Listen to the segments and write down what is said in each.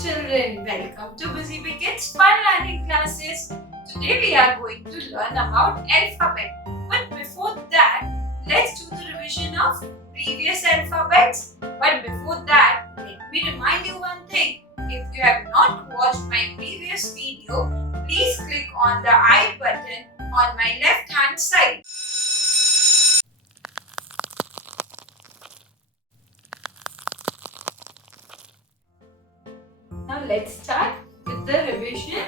children, welcome to Busy Bee Kids Fun Learning Classes. Today we are going to learn about alphabet. But before that, let's do the revision of previous alphabets. But before that, let me remind you one thing. If you have not watched my previous video, please click on the I button on my left hand side. Now let's start with the revision.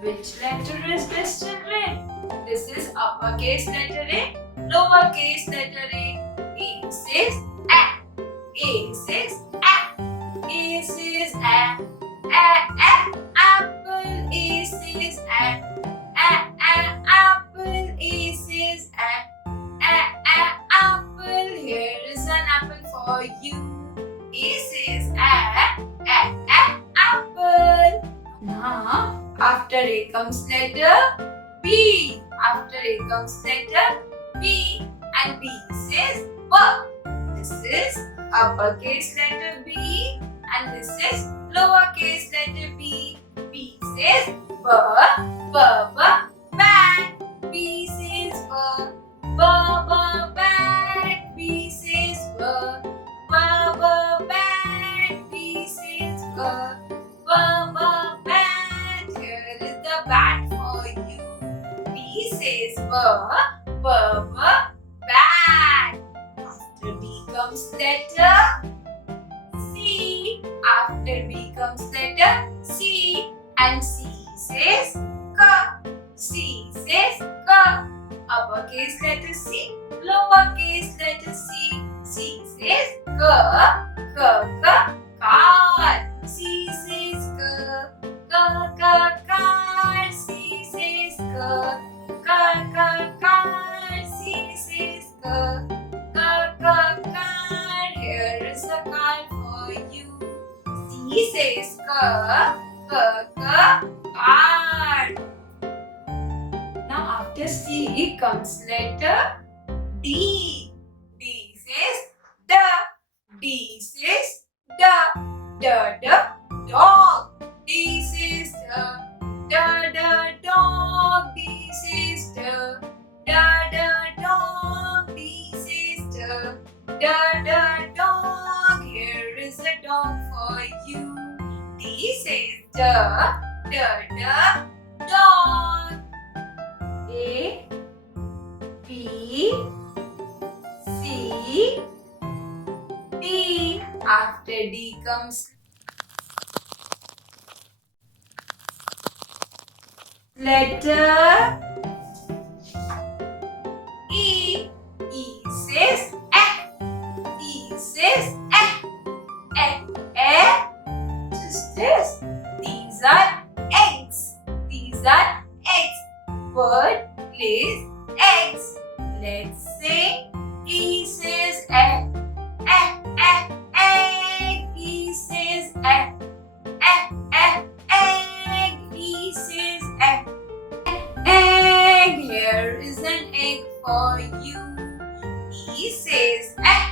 Which letter is this, children? This is uppercase letter A, lowercase letter A. A says A. A says A. A says A. Apple. A says A. Apple. A says A. Apple. Here is an apple for you. A says A. Apple. Now, after A comes letter B. After A comes letter B. And B says B. This is uppercase letter B. And this is lowercase letter b. B says B. Bat. B says B. Bat. B says B. Bat. B says B. Bat. Here is the bat for you. B says bat. After B comes letter C. After B comes letter C. And C says K. C says K. Uppercase letter C. Lowercase letter C. C says K. Car. C says K. Car. C says K. Car. C says K. Here is a car for you. C says car. Now after C comes letter D. D says D. D says D. Dog. D says D. Dog. D says D. Dog. D says D. Dog. Here is a dog for you. D says dog. A, B, C, D. After D comes letter E. E says A. E says A. Just this. These are eggs. These are eggs. Bird lays eggs. Let's say E says egg. E says egg. E says egg. Here is an egg for you. E says egg.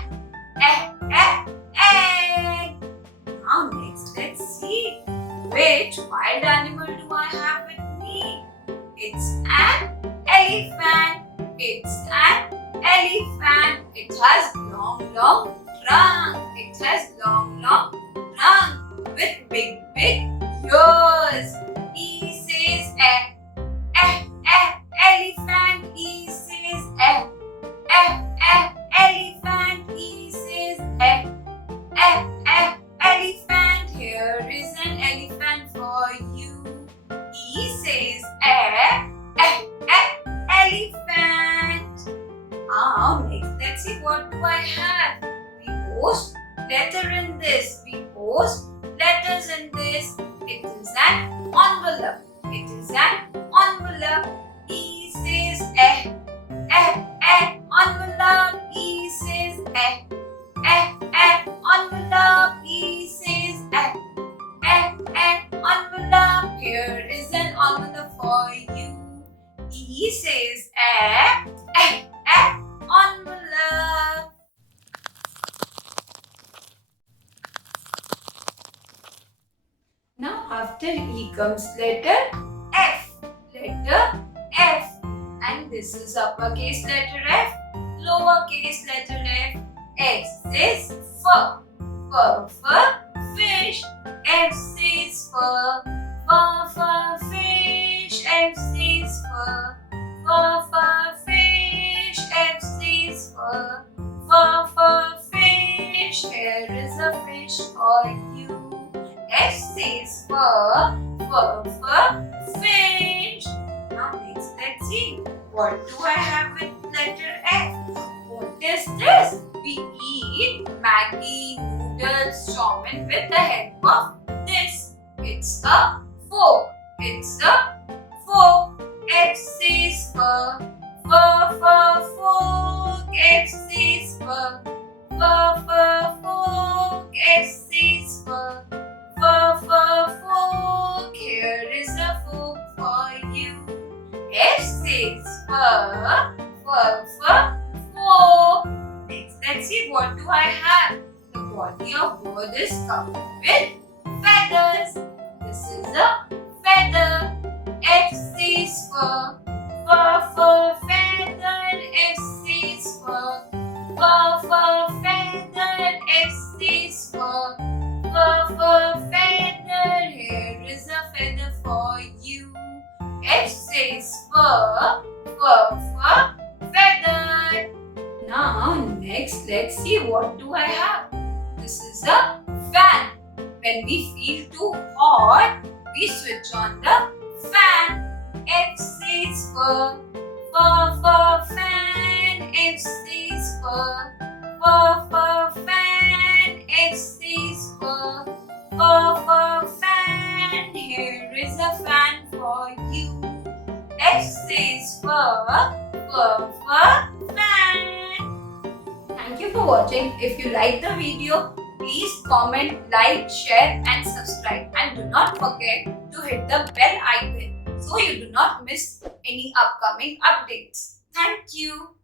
Now next, let's see which wild animal do I have with me. It's an elephant. It's an elephant. It has long trunk. It has long trunk with big ears. E says elephant. E says elephant. E says elephant. Here is an elephant for you. E says elephant. Now next, let's see what do I have. We post letter in this. We post letters in this. It is an envelope. It is an envelope. E says envelope. E says envelope. E says envelope. Here is an envelope for you. E says envelope. After E comes letter F. Letter F. And this is uppercase letter F, lowercase letter F. F says fur. Fur for fish. F says fur. Fur for fish. F says fur. Fur for fish. F says fur. Fur for fish. Here is a fish for you. F says fur. Fur for fish. Now next let's see. What do I have with letter F? What is this? We eat Maggi, noodles, chow mein with the help of this. It's a fork. It's a fork. F says fur. Fur for fork. F says fur. Fur for fork. F says fur. Fur for fork. Here is a fork for you. F says fur. Fur for fork. Next, let's see what do I have. The body of bird is covered with feathers. This is a feather. F says fur. Fur for feather. F says fur. Fur for feather. F says fur. Fur for feather. Here is a feather for you. F says fur. Fur for feather. Now next let's see what do I have. This is a fan. When we feel too hot, we switch on the fan. F says fur. Fur for fan. F says fur. Fur for fan. F says fur. Fur for fan. Here is a fan for you. F says fur. Fur for fan. Thank you for watching. If you like the video, please comment, like, share and subscribe. And do not forget to hit the bell icon so you do not miss any upcoming updates. Thank you.